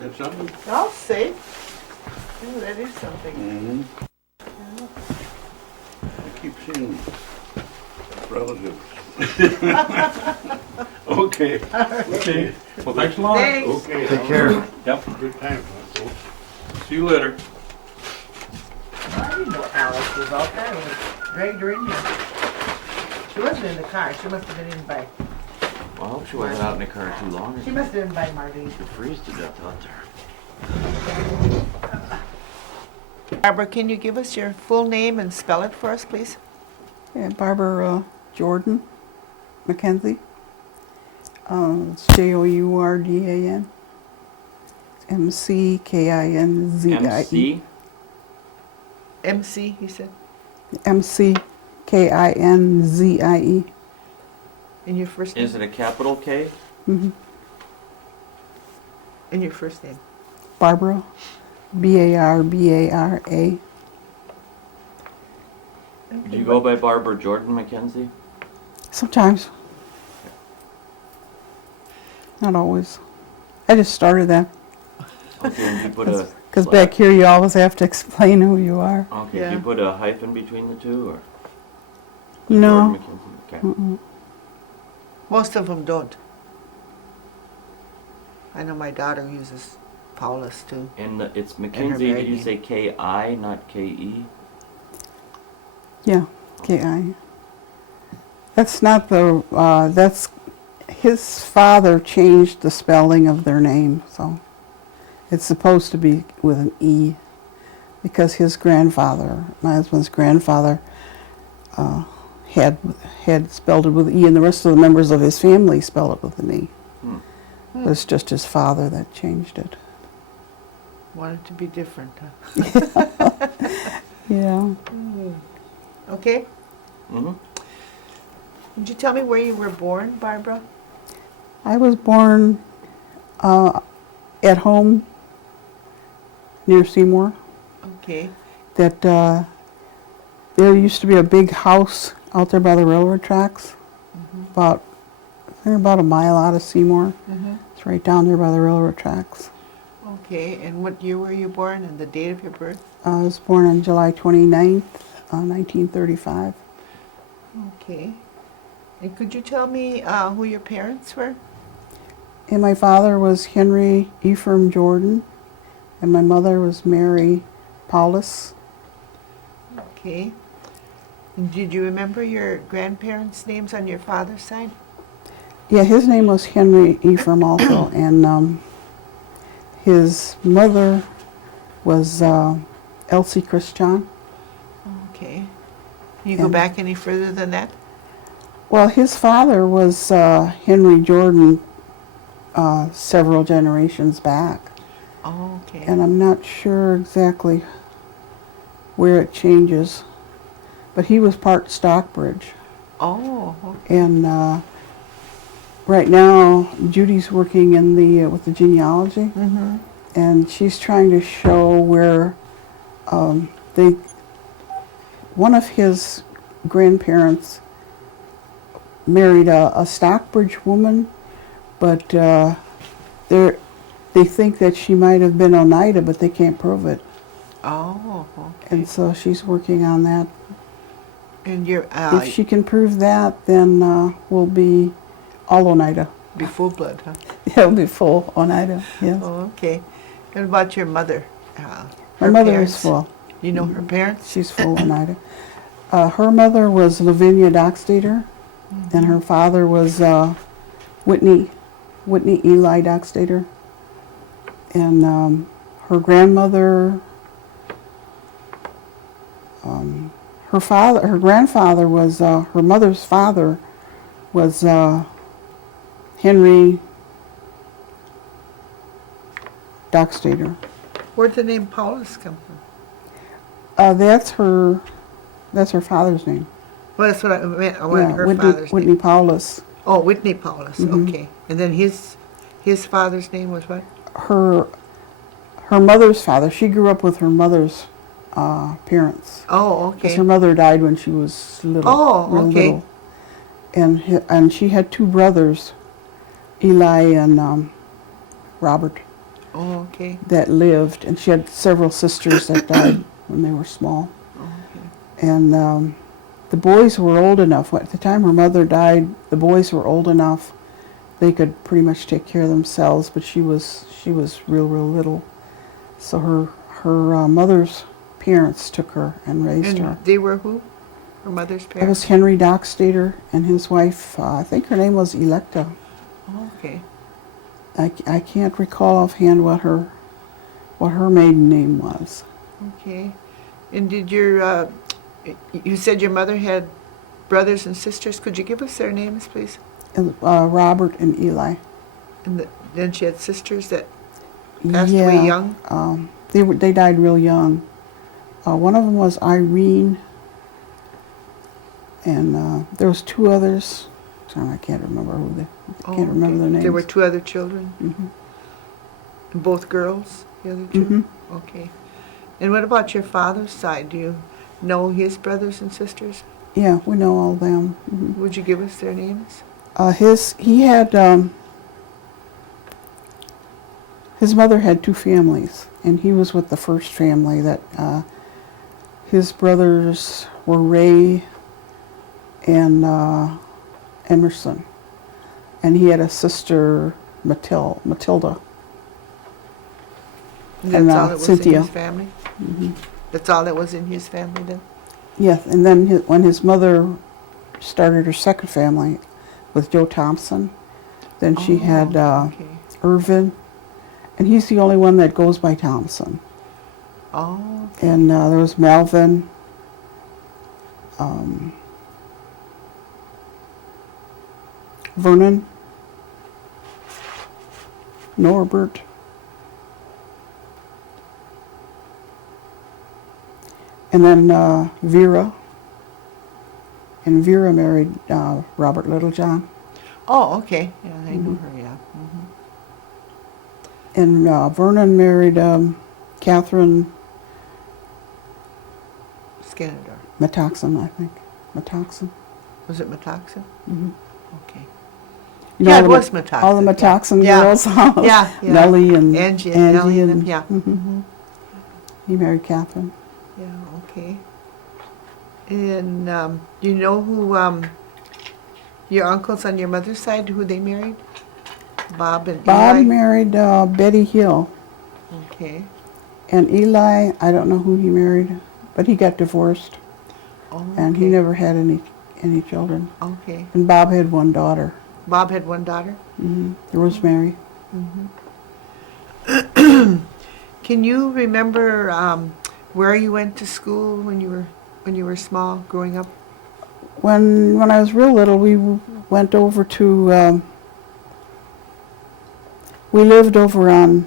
That's something? I'll see. Oh, that is something. I keep seeing relatives. Okay. Okay. Well, thanks a lot. Thanks. Okay. Take care. Yep. Good time, folks. See you later. I didn't know Alice was out there. I dragged her in here. She wasn't in the car. She must have been in by. Well, I hope she wasn't out in the car too long. She must have been by Marlene. She'll freeze to death out there. Barbara, can you give us your full name and spell it for us, please? Yeah, Barbara Jourdan McKinzie. It's Jourdan. McKinzie. MC? MC, he said. McKinzie. And your first name? Is it a capital K? Mm-hmm. And your first name? Barbara. Barbara. Do you go by Barbara Jourdan McKinzie? Sometimes. Not always. I just started that. Okay, and you put a... Because back here you always have to explain who you are. Okay, Yeah. do you put a hyphen between the two, or? No. Jourdan McKinzie? Okay. Mm-mm. Most of them don't. I know my daughter uses Paulus too. And it's her McKinzie, married did you name. say K-I, not K-E? Yeah, K.I. That's not the, that's, his father changed the spelling of their name, so it's supposed to be with an E, because his grandfather, my husband's grandfather, had spelled it with E, and the rest of the members of his family spelled it with an E. But it's just his father that changed it. Want it to be different, huh? Yeah. Okay. Mm-hmm. Would you tell me where you were born, Barbara? I was born at home near Seymour. Okay. That there used to be a big house out there by the railroad tracks, about a mile out of Seymour. It's right down there by the railroad tracks. Okay, and what year were you born and the date of your birth? I was born on July 29th, 1935. Okay. And could you tell me who your parents were? And my father was Henry Ephraim Jourdan, and my mother was Mary Paulus. Okay. And did you remember your grandparents' names on your father's side? Yeah, his name was Henry Ephraim also, and his mother was Elsie Christian. Okay. Can you go And- back any further than that? Well, his father was Henry Jourdan several generations back, Oh, okay. and I'm not sure exactly where it changes, but he was part Stockbridge. Oh, okay. And right now, Judy's working in the with the genealogy, and she's trying to show where one of his grandparents married a Stockbridge woman, but they think that she might have been Oneida, but they can't prove it. Oh, okay. And so she's working on that. And you're If she can prove that, then we'll be all Oneida. be full blood, huh? It'll be full Oneida, yes. Oh, okay. What about your mother? My Her mother parents? is full. You know her parents? She's full Oneida. Her mother was Lavinia Dockstader, and her father was Whitney Eli Dockstader. And her grandmother, her grandfather was, her mother's father was Henry Dockstader. Where'd the name Paulus come from? That's her father's name. Well, that's what I meant. I wanted her Whitney, father's Whitney name. Paulus. Oh, Whitney Paulus. Okay. And then his father's name was what? Her mother's father. She grew up with her mother's parents. Oh, Because okay. her mother died when she was little. Oh, real okay. little. And she had two brothers, Eli and Robert. Oh, okay. that lived, and she had several sisters that died when they were small. Oh, okay. And the boys were old enough. At the time her mother died, the boys were old enough they could pretty much take care of themselves, but she was real little. So her mother's parents took her and raised her. And they were who? Her mother's It parents? was Henry Dockstader and his wife, I think her name was Electa. Oh, okay. I can't recall offhand what her maiden name was. Okay. And did your, you said your mother had brothers and sisters. Could you give us their names, please? Robert and Eli. And then she had sisters that passed away young? They died real young. One of them was Irene, and there was two others. I can't remember can't remember their names. There were two other children? Mhm. And both girls, the other two? Mhm. Okay. And what about your father's side? Do you know his brothers and sisters? Yeah, we know all of them. Mhm. Would you give us their names? His mother had two families, and he was with the first family. That his brothers were Ray and Emerson, and he had a sister Matilda. And And, that's all that was Cynthia. in his family? Mhm. That's all that was in his family then? Yes, and then when his mother started her second family with Joe Thompson, then she had Okay. Irvin, and he's the only one that goes by Thompson. Oh, And there was Melvin, Vernon, Norbert, and then Vera. And Vera married Robert Littlejohn. oh, okay. Yeah, I knew Mhm. her, yeah. Mhm. And Vernon married Catherine Scanador. Metoxen, I think. Metoxen. Was it Metoxen? Mm-hmm. Okay. You Yeah, know, it the was Ma- Metoxen. All the Metoxen Yeah. girls. Yeah, yeah. Nellie and Angie and Nellie and them, yeah. mhm. Mhm. He married Catherine. Yeah, okay. And you know who your uncles on your mother's side, who they married? Bob and Bob Eli? married Betty Hill. Okay. And Eli, I don't know who he married, but he got divorced, Oh, and he okay. never had any children. Okay. And Bob had one daughter, Bob had one daughter? Rosemary. Can you remember where you went to school when you were small, growing up? When I was real little, we went over to. We lived over on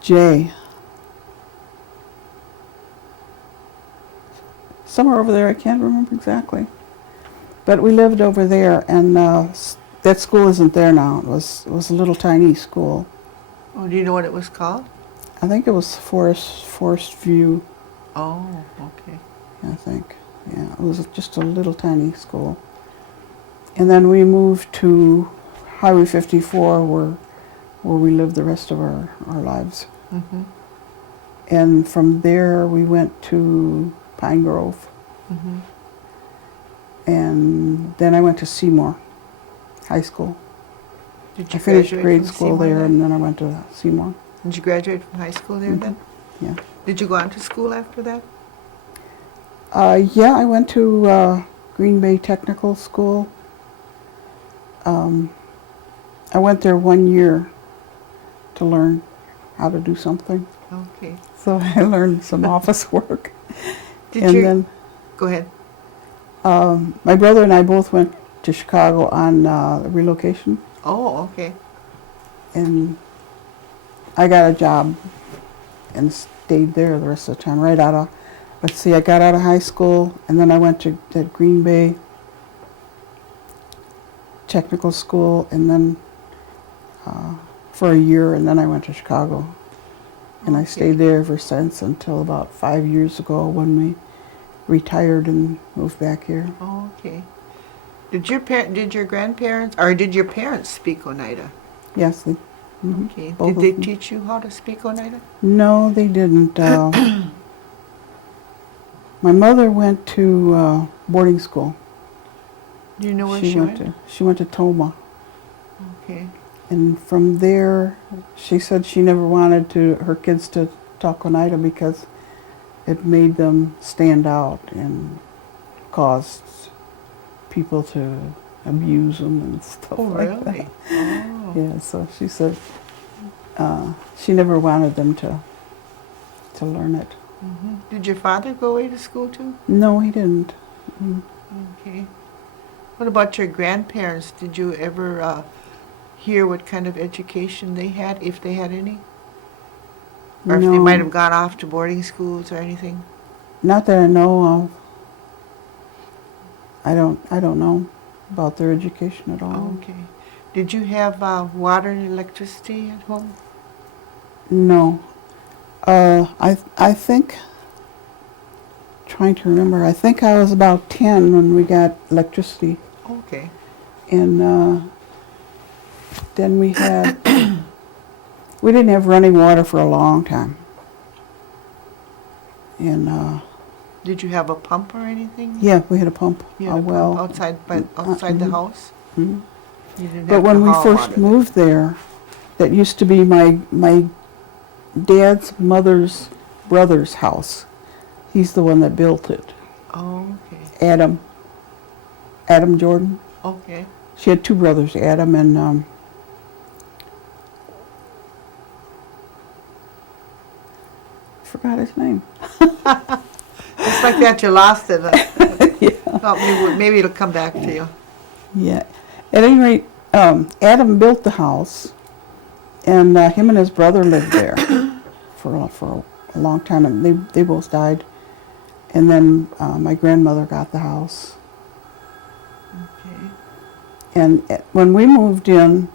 J. Somewhere over there, I can't remember exactly. But we lived over there, and that school isn't there now. It was a little tiny school. Oh, do you know what it was called? I think it was Forest View, Oh, okay. I think. Yeah, it was just a little tiny school. And then we moved to Highway 54, where we lived the rest of our lives. Mm-hmm. And from there, we went to Pine Grove. Mm-hmm. And then I went to Seymour High School. Did I you finished graduate grade from school Seymour there, then? and then I went to Seymour. Did you graduate from high school there then? Yeah. Did you go on to school after that? Yeah, I went to Green Bay Technical School. I went there 1 year to learn how to do something. Okay. So I learned some office work. Did And you then go ahead? my brother and I both went to Chicago on relocation, Oh, okay. and I got a job and stayed there the rest of the time. I got out of high school, and then I went to Green Bay Technical School, and then for a year, and then I went to Chicago. And I Okay. stayed there ever since until about 5 years ago when we retired and moved back here. Oh, okay. Did your grandparents, or did your parents speak Oneida? Yes, Mhm. Okay. Both Did of they them. teach you how to speak Oneida? No, they didn't. My mother went to boarding school. Do you know where she went? She went to Toma. Okay. And from there, she said she never wanted her kids to talk Oneida because it made them stand out and caused people to abuse them and stuff Oh, like really? that. Oh. Yeah, so she said she never wanted them to learn it. Hmm. Did your father go away to school too? No, he didn't. Mm. Okay. What about your grandparents? Did you ever hear what kind of education they had, if they had any? Or if they No, might have gone off to boarding schools or anything? not that I know of. I don't know about their education at all. Okay. Did you have water and electricity at home? No. I think, trying to remember, I think I was about 10 when we got electricity. Okay. And then we had, we didn't have running water for a long time. And Did you have a pump or anything? yeah, we had a pump, You a had a well. pump outside the mhm. house? Mhm. You didn't But have when to we haul first water moved there, that used to be my dad's mother's brother's house. He's the one that built it. there. Oh, okay. Adam Jourdan. Okay. She had two brothers, Adam and forgot his name. Just like that, you lost it. Yeah. Thought maybe it'll come back to you. Yeah. At any rate, Adam built the house, and him and his brother lived there for a long time, and they both died. And then my grandmother got the house. Okay. And when we moved in,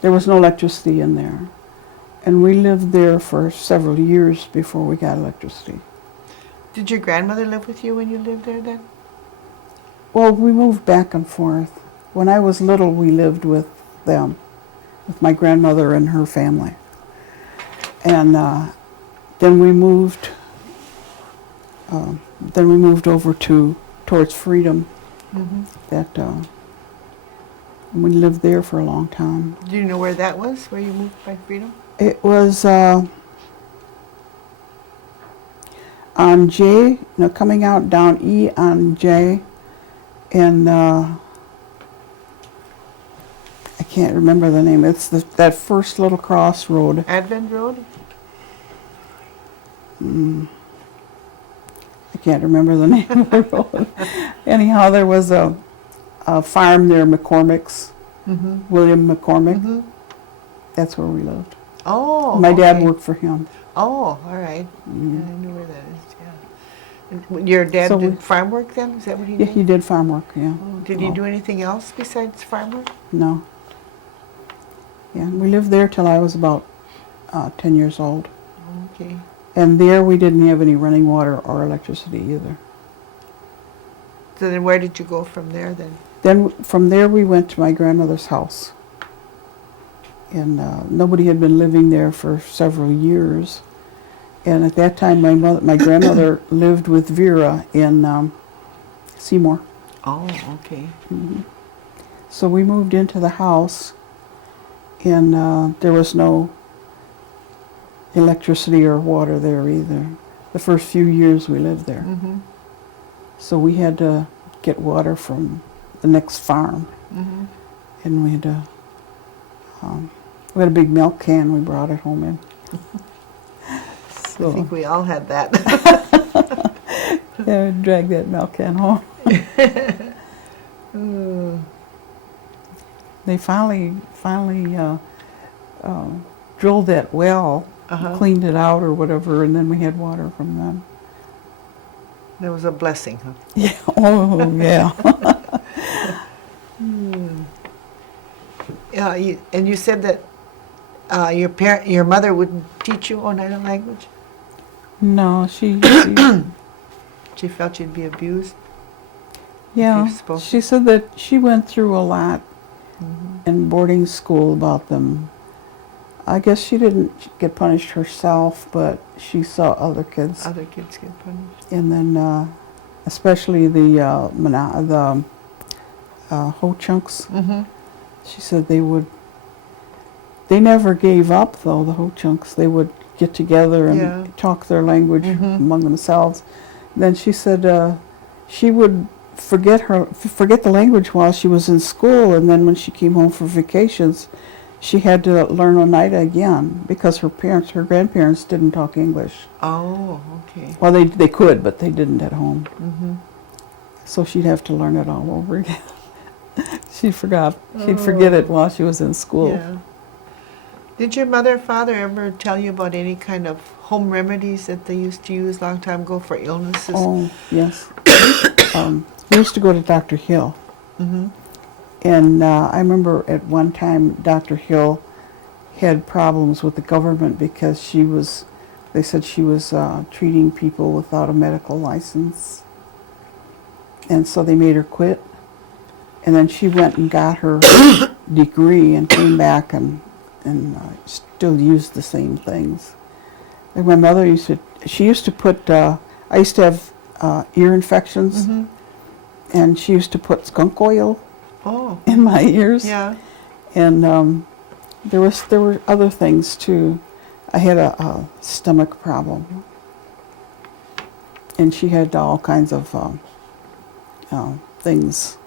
there was no electricity in there. And we lived there for several years before we got electricity. Did your grandmother live with you when you lived there then? Well, we moved back and forth. When I was little, we lived with them, with my grandmother and her family. And then we moved over towards Freedom. Mm-hmm. That we lived there for a long time. Do you know where that was, where you moved by Freedom? It was on J, coming out down E on J, and I can't remember the name. It's that first little crossroad. Advent Road? I can't remember the name of the road. Anyhow, there was a farm there, McCormick's, Mm-hmm. William McCormick. Mm-hmm. That's where we lived. Oh, My dad okay. worked for him. Oh, all right. Mhm. Yeah, I know where that is, yeah. And your dad So did we- farm work then? Is that what he Yeah, did? he did farm work, yeah. Oh, did he do anything else besides farm work? No. Yeah, we lived there till I was about 10 years old. Okay. And there we didn't have any running water or electricity either. So then where did you go from there then? Then from there we went to my grandmother's house. And nobody had been living there for several years. And at that time my grandmother lived with Vera in Seymour. Oh, okay. So we moved into the house, and there was no electricity or water there either. The first few years we lived there. Mm-hmm. So we had to get water from the next farm, Mm-hmm. and we had a big milk can we brought it home in. I think we all had that. Yeah, we'd drag that milk can home. They finally drilled that well, Uh-huh. cleaned it out or whatever, and then we had water from them. That was a blessing, huh? Yeah. Oh, yeah. And you said that your mother wouldn't teach you Oneida language? No, she She felt you'd be abused? yeah. You're supposed She said that she went through a lot Mm-hmm. in boarding school about them I guess she didn't get punished herself, but she saw other kids. Other kids get punished. And then, especially the Ho Chunks, Mm-hmm. she said they never gave up though, the Ho Chunks. They would get together and Yeah. talk their language Mhm. among themselves. Then she said she would forget the language while she was in school, and then when she came home for vacations, she had to learn Oneida again because her grandparents didn't talk English. Oh, okay. Well, they could, but they didn't at home. Mm-hmm. So she'd have to learn it all over again. She'd forget it while she was in school. Yeah. Did your mother and father ever tell you about any kind of home remedies that they used to use a long time ago for illnesses? Oh, yes. We used to go to Dr. Hill. Mm-hmm. And I remember at one time Dr. Hill had problems with the government because they said she was treating people without a medical license. And so they made her quit. And then she went and got her degree and came back and still used the same things. And my mother used to put, I used to have ear infections, Mm-hmm. and she used to put skunk oil Oh, in my ears. yeah. And there were other things too. I had a stomach problem, and she had all kinds of things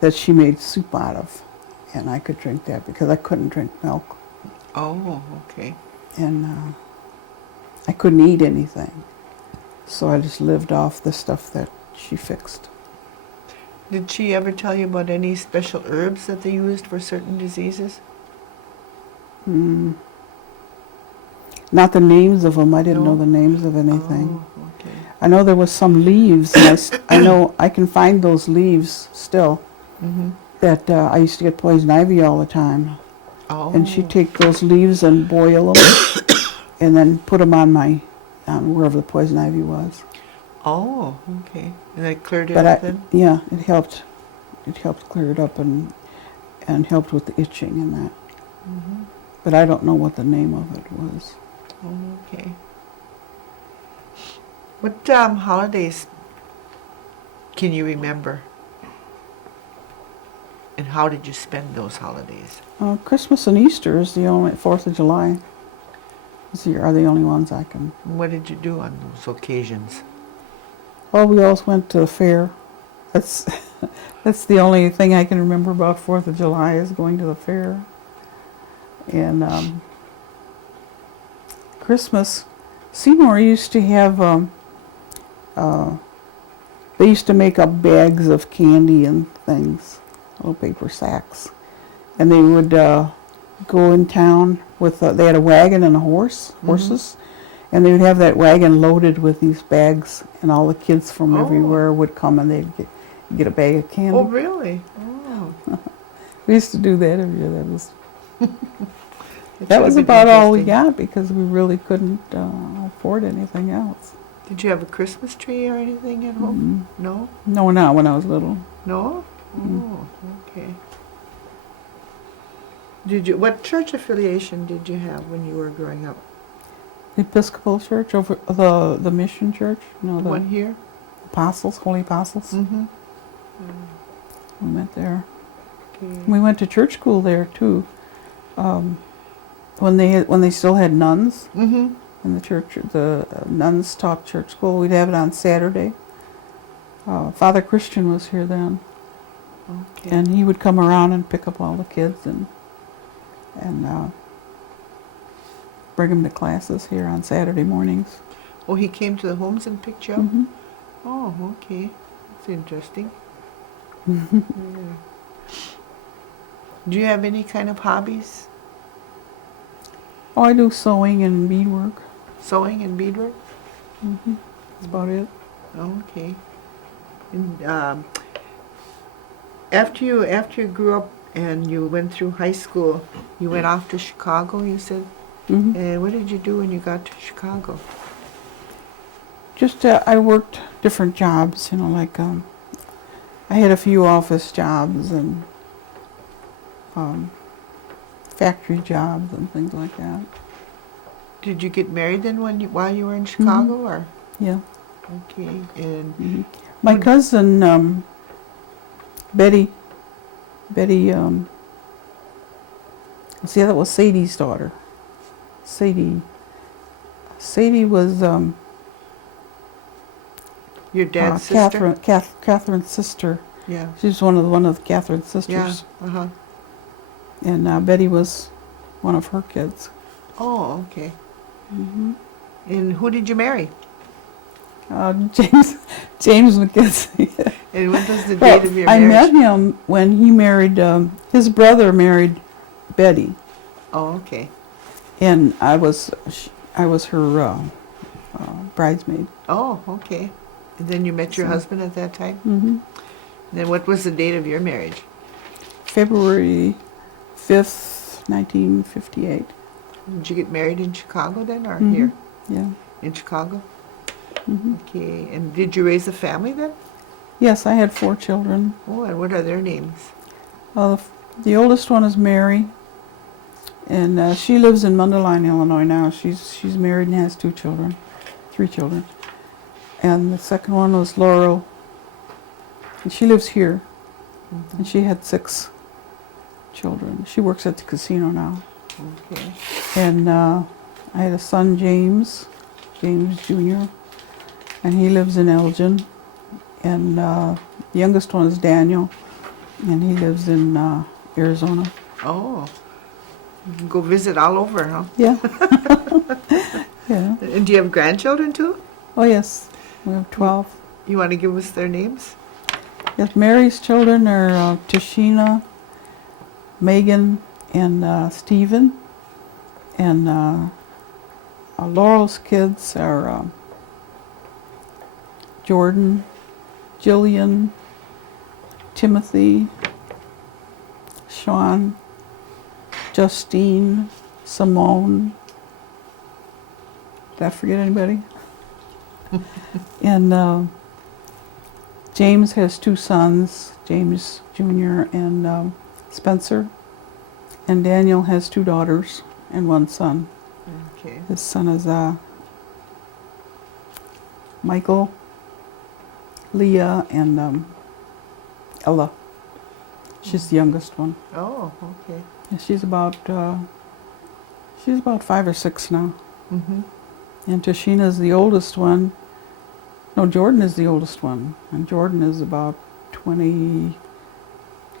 that she made soup out of, and I could drink that because I couldn't drink milk, Oh, okay. and I couldn't eat anything, so I just lived off the stuff that she fixed. Did she ever tell you about any special herbs that they used for certain diseases? Not the names of them. I didn't No? know the names of anything. Oh, okay. I know there was some leaves, and I know I can find those leaves still, Mm-hmm. that I used to get poison ivy all the time. Oh. And she'd take those leaves and boil them, and then put them on wherever the poison ivy was. Oh, okay. And that cleared it But up then? yeah, it helped. It helped clear it up and helped with the itching and that. Mm-hmm. But I don't know what the name of it was. Oh, okay. What holidays can you remember? And how did you spend those holidays? Christmas and Easter is the only 4th of July. Are the only ones I can. And what did you do on those occasions? Well, we always went to the fair. That's that's the only thing I can remember about 4th of July is going to the fair. And Christmas, Seymour used to have. They used to make up bags of candy and things, little paper sacks, and they would go in town with. They had a wagon and horses. And they would have that wagon loaded with these bags, and all the kids from everywhere would come, and they'd get a bag of candy. Oh, really? Oh. We used to do that every year. That was That was should've been about all we interesting. got because we really couldn't afford anything else. Did you have a Christmas tree or anything at home? No? No, not when I was little. No? Oh, okay. What church affiliation did you have when you were growing up? Episcopal Church over the Mission Church. No, The the one here? Apostles, Holy Apostles. Mm-hmm. We went there. Okay. We went to church school there too. When they still had nuns Mm-hmm. in the church, the nuns taught church school. We'd have it on Saturday. Father Christian was here then, Okay. and he would come around and pick up all the kids and bring them to classes here on Saturday mornings. Oh, he came to the homes and picked you up? Mhm. Oh, okay. That's interesting. Mm-hmm. Yeah. Do you have any kind of hobbies? Oh, I do sewing and beadwork. Sewing and beadwork? That's about it. Okay. And after you grew up and you went through high school, you went off to Chicago, you said? Mhm. And what did you do when you got to Chicago? Just I worked different jobs, like I had a few office jobs, and factory jobs and things like that. Did you get married then while you were in Chicago, or? Yeah. Okay, and My cousin, Betty, see, that was Sadie's daughter. Sadie was your dad's sister? Catherine's sister. Yeah. She was one of Catherine's sisters. Yeah. Uh-huh. And Betty was one of her kids. Oh, okay. And who did you marry? James McKinzie. And when was the date of your I marriage? met him when he married, his brother married Betty, Oh, okay. and I was her bridesmaid. Oh, okay. And then you met your husband at that time? Mm-hmm. And then what was the date of your marriage? February 5th, 1958. Did you get married in Chicago then, or Mhm. here Yeah. in Chicago? Hmm. Okay. And did you raise a family then? Yes, I had 4 children. Oh, and what are their names? The oldest one is Mary, and she lives in Mundelein, Illinois now. She's married and has 3 children. And the second one was Laurel, and she lives here, and she had 6 children. She works at the casino now. Okay. And I had a son, James Jr., and he lives in Elgin. And the youngest one is Daniel, and he lives in Arizona. Oh. You can go visit all over, huh? Yeah. Yeah. And do you have grandchildren too? Oh, yes. We have 12. You want to give us their names? Yes, Mary's children are Tashina, Megan, and Stephen. And Laurel's kids are Jordan, Jillian, Timothy, Sean, Justine, Simone. Did I forget anybody? And James has 2 sons, James Jr. and Spencer. And Daniel has 2 daughters and 1 son. Okay. His son is Michael, Leah, and Ella. She's the youngest one. Oh, okay. And she's about 5 or 6 now. Mm-hmm. And Tashina's the oldest one. No, Jordan is the oldest one, and Jordan is about 20.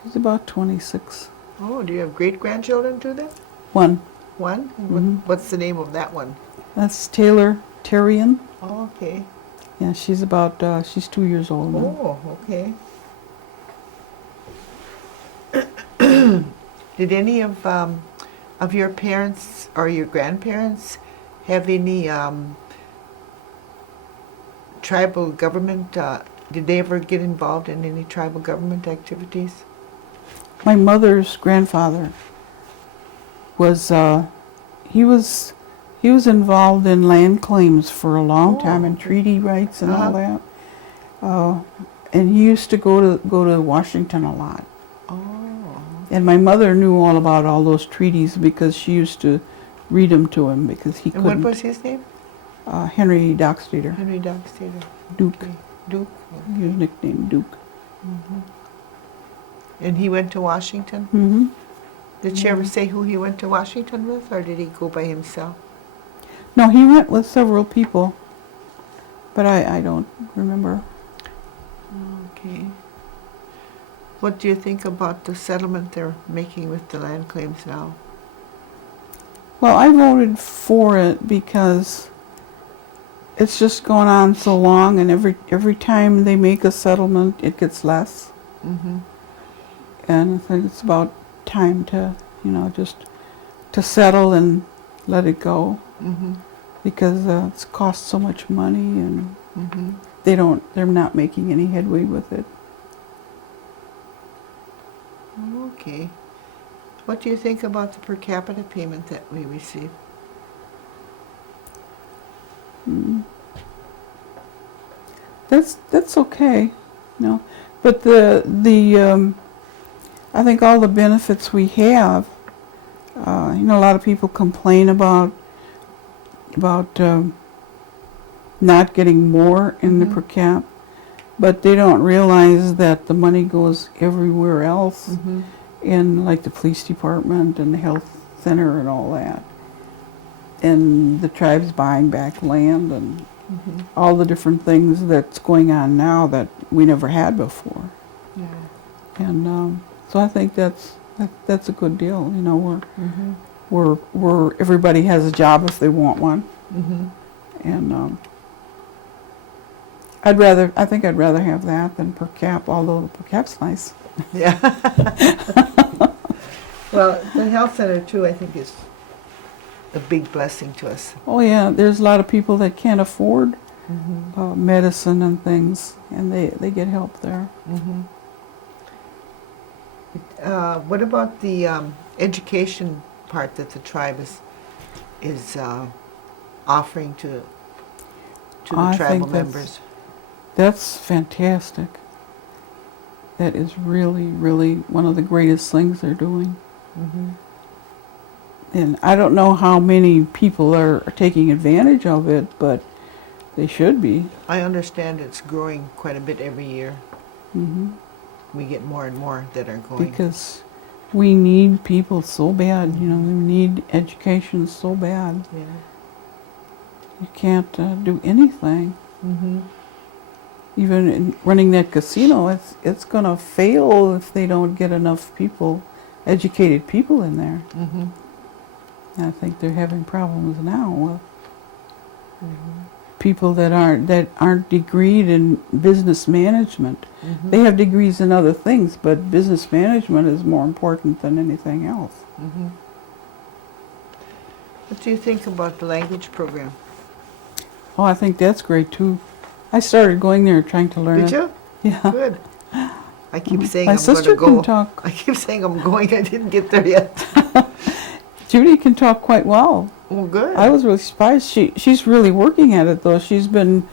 He's about 26. Oh, do you have great-grandchildren too then? 1. One? And Mhm. what's the name of that one? That's Taylor Terrian. Oh, okay. Yeah, she's 2 years old now. Oh, okay. Did any of your parents or your grandparents have any tribal government? Did they ever get involved in any tribal government activities? My mother's grandfather was he was involved in land claims for a long time and treaty rights and all that. And he used to go to Washington a lot. Oh. And my mother knew all about all those treaties because she used to read them to him because he And couldn't. what was his name? Henry Dockstader. Henry Dockstader. Duke. Okay. Duke. He was nicknamed Duke. And he went to Washington? Mm-hmm. Did she ever say who he went to Washington with, or did he go by himself? No, he went with several people, but I don't remember. Okay. What do you think about the settlement they're making with the land claims now? Well, I voted for it because it's just going on so long, and every time they make a settlement, it gets less. Mm-hmm. And I think it's about time to, just to settle and let it go, Mm-hmm. because it's cost so much money, and Mm-hmm. they're not making any headway with it. Okay. What do you think about the per capita payment that we receive? Mm. That's okay, but the I think all the benefits we have A lot of people complain about not getting more in the per cap, but they don't realize that the money goes everywhere else, in like the police department and the health center and all that. And the tribe's buying back land and all the different things that's going on now that we never had before. Yeah. And so I think that's a good deal. Where everybody has a job if they want one. And I think I'd rather have that than per cap, although the per cap's nice. Yeah. Well, the health center too, I think, is a big blessing to us. Oh yeah, there's a lot of people that can't afford medicine and things, and they get help there. What about the education part that the tribe is offering to the I tribal think members? That's fantastic. That is really, really one of the greatest things they're doing. And I don't know how many people are taking advantage of it, but they should be. I understand it's growing quite a bit every year. We get more and more that are going. Because we need people so bad, we need education so bad. Yeah. You can't do anything. Even in running that casino, it's going to fail if they don't get enough people, educated people in there. And I think they're having problems now with people that aren't degreed in business management. They have degrees in other things, but business management is more important than anything else. What do you think about the language program? Oh, I think that's great too. I started going there trying to learn Did it. you? Yeah. Good. I keep saying My I'm going sister to can go. talk. I keep saying I'm going. I didn't get there yet. Judy can talk quite well. Well, good. I was really surprised. She's really working at it though. She's been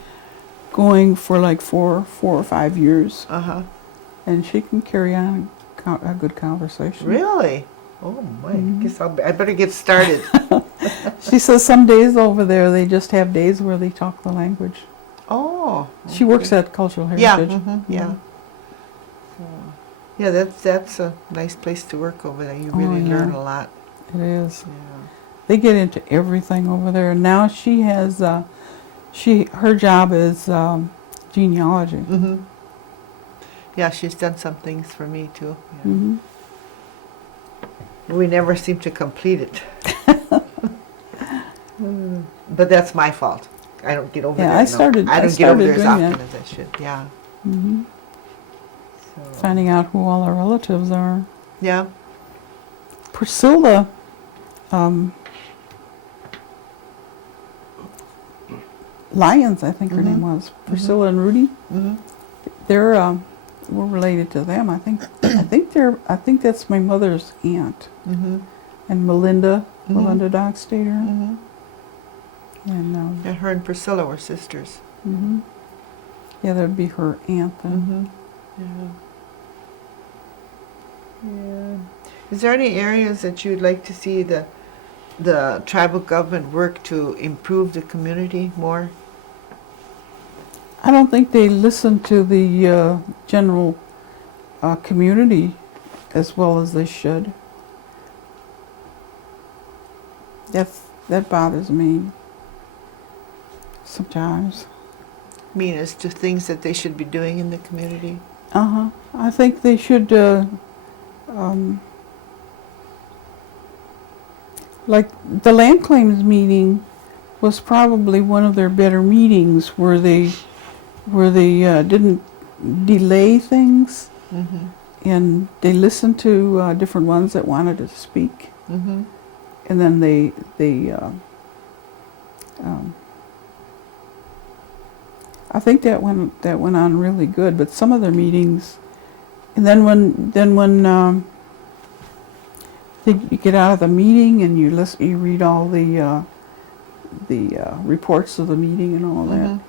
going for like four or 5 years, and she can carry on a good conversation. Really? Oh my! Guess I better get started. She says some days over there they just have days where they talk the language. Oh. She works at Cultural Yeah. Heritage. Yeah. Yeah, that's a nice place to work over there. You really yeah. learn a lot. It is. Yeah. They get into everything over there. And now she has, her job is genealogy. Yeah, she's done some things for me too. Yeah. hmm We never seem to complete it. But that's my fault. I don't get over Yeah, there. I started- I I don't get over there as started often doing as I should. Yeah. hmm So, Finding out who all our relatives are. yeah. Priscilla, Lyons, I think her name was. Priscilla and Rudy. They're we're related to them. I think that's my mother's aunt. And Melinda Dockstader. And Yeah, her and Priscilla were sisters. yeah, that'd be her aunt then. Yeah. Is there any areas that you'd like to see the tribal government work to improve the community more? I don't think they listen to the general community as well as they should. That bothers me sometimes. Mean as to things that they should be doing in the community? I think they should, like the land claims meeting was probably one of their better meetings where they didn't delay things and they listened to different ones that wanted to speak, and then they I think that went on really good. But some of their meetings, and then when you get out of the meeting and you read all the reports of the meeting and all that,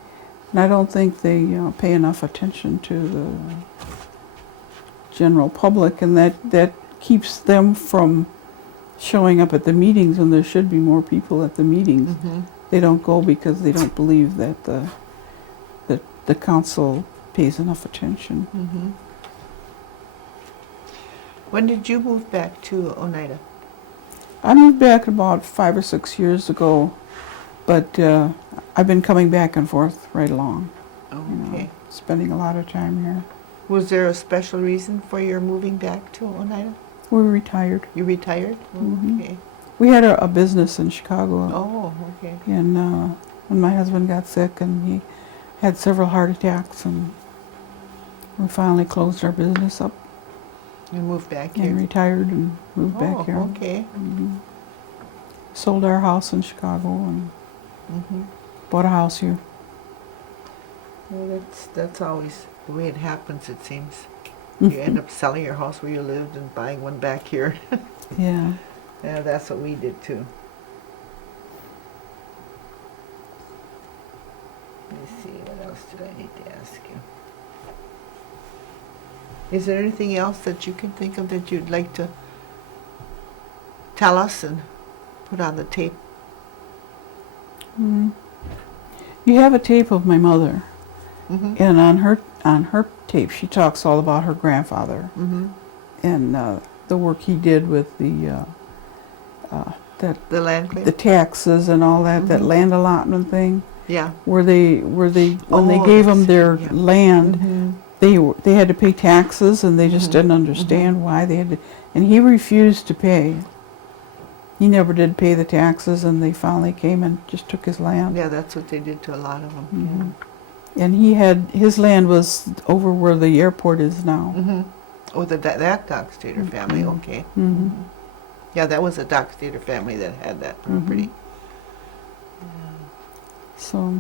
and I don't think they pay enough attention to the general public, and that keeps them from showing up at the meetings when there should be more people at the meetings. Mm-hmm. They don't go because they don't believe that the council pays enough attention. Mm-hmm. When did you move back to Oneida? I moved back about 5 or 6 years ago, but I've been coming back and forth right along. Oh, You know, okay. spending a lot of time here. Was there a special reason for your moving back to Oneida? We're retired. You retired? Oh, Mhm. okay. We had a business in Chicago, Oh, okay. and when my husband got sick and he had several heart attacks, and we finally closed our business up You moved back and here? retired and moved back here. Okay. Mhm. Sold our house in Chicago and Mm-hmm. bought a house here. Well, that's always the way it happens, it seems. Mm-hmm. You end up selling your house where you lived and buying one back here. Yeah. Yeah, that's what we did too. Let me see, what else did I need to ask you? Is there anything else that you can think of that you'd like to tell us and put on the tape? Mm. You have a tape of my mother, Mm-hmm. and on her tape she talks all about her grandfather Mm-hmm. and the work he did with the The land claim? the taxes and all that, that Mhm. land allotment thing, Yeah. where they when they Oh, gave them that's- their yeah. land, Mm-hmm. they had to pay taxes, and they just Mhm. didn't understand why they had to, and he refused to pay. He never did pay the taxes, and they finally came and just took his land. Yeah, that's what they did to a lot of them. Mhm. And his land was over where the airport is now. Yeah. Mm-hmm. Oh, that Doc Stater family, Mhm. okay. Hmm. Yeah, that was a Doc Stater family that had that property. So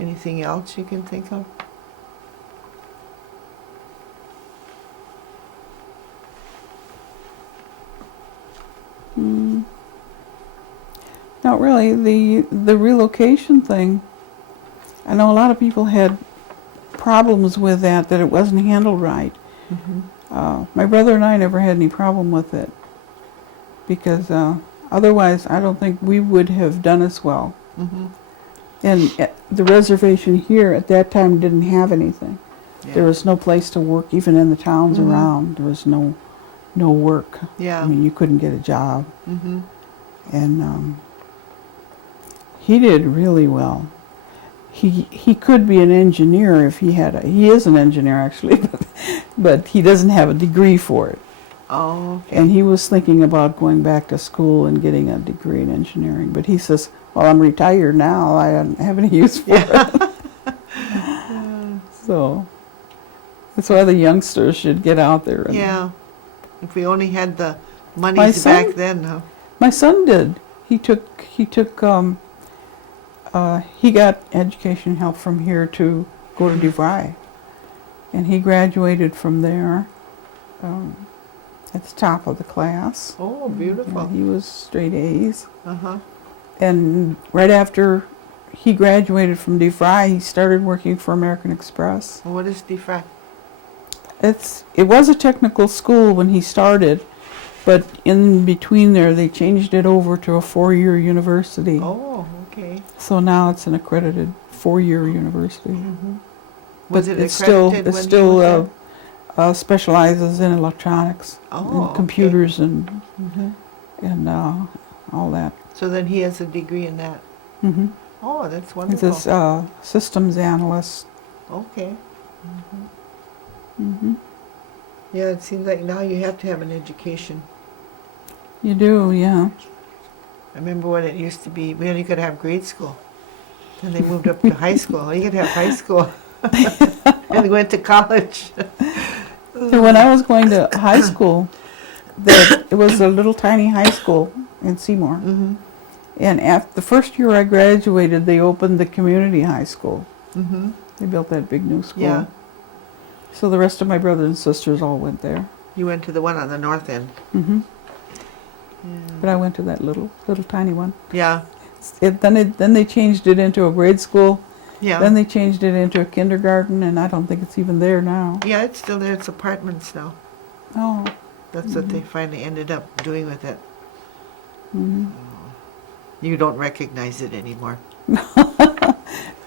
Anything else you can think of? mm, not really. The relocation thing, I know a lot of people had problems with that it wasn't handled right. Mm-hmm. My brother and I never had any problem with it, because otherwise I don't think we would have done as well. Mm-hmm. And the reservation here at that time didn't have anything. Yeah. There was no place to work, even in the towns Mhm. around. There was no work. Yeah. I mean, you couldn't get a job. Mm-hmm. And he did really well. He could be an engineer if he had he is an engineer actually, but he doesn't have a degree for it. Oh, okay. And he was thinking about going back to school and getting a degree in engineering. But he says, well, I'm retired now. I don't have any use for it. So that's why the youngsters should get out there. And Yeah. If we only had the My monies son- back then, huh? My son did. He got education help from here to go to DeVry. And he graduated from there at the top of the class. Oh, beautiful. Yeah, he was straight A's. Uh-huh. And right after he graduated from DeVry, he started working for American Express. Well, what is DeFrac? It was a technical school when he started, but in between there they changed it over to a 4-year university. Oh, okay. So now it's an accredited 4-year university. Mm-hmm. But Was it it's still accredited when he still was there? specializes in electronics Oh, and okay. computers Mm-hmm. and all that. So then he has a degree in that. Hmm. Oh, that's He's wonderful. a systems analyst. Okay. Hmm. Yeah, it seems like now you have to have an education. You do, yeah. I remember when it used to be, well, you could have grade school. Then they moved up to high school. You could have high school. And went to college. So when I was going to high school, it was a little tiny high school in Seymour. Mm-hmm. And after the first year I graduated, they opened the community high school. Mm-hmm. They built that big new school. Yeah. So the rest of my brothers and sisters all went there. You went to the one on the north end. Hmm. Yeah. But I went to that little tiny one. Yeah. Then they changed it into a grade school. Yeah. Then they changed it into a kindergarten, and I don't think it's even there now. Yeah, it's still there. It's apartments now. Oh, That's what they finally ended up doing with it. Mhm. You don't recognize it anymore.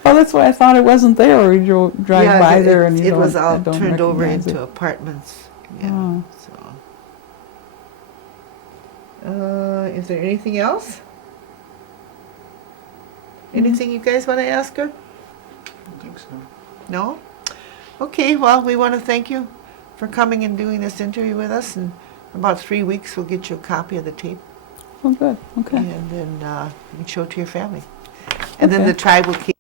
Well, that's why I thought it wasn't there, or you drive Yeah, by it- there and you it don't, was all I don't turned over recognize into it. apartments. Yeah. Oh. So, is there anything else? Anything you guys want to ask her? I think so. No? Okay, well, we want to thank you for coming and doing this interview with us. And in about 3 weeks, we'll get you a copy of the tape. Oh, good, okay. And then you can show it to your family. And then Okay. the tribe will keep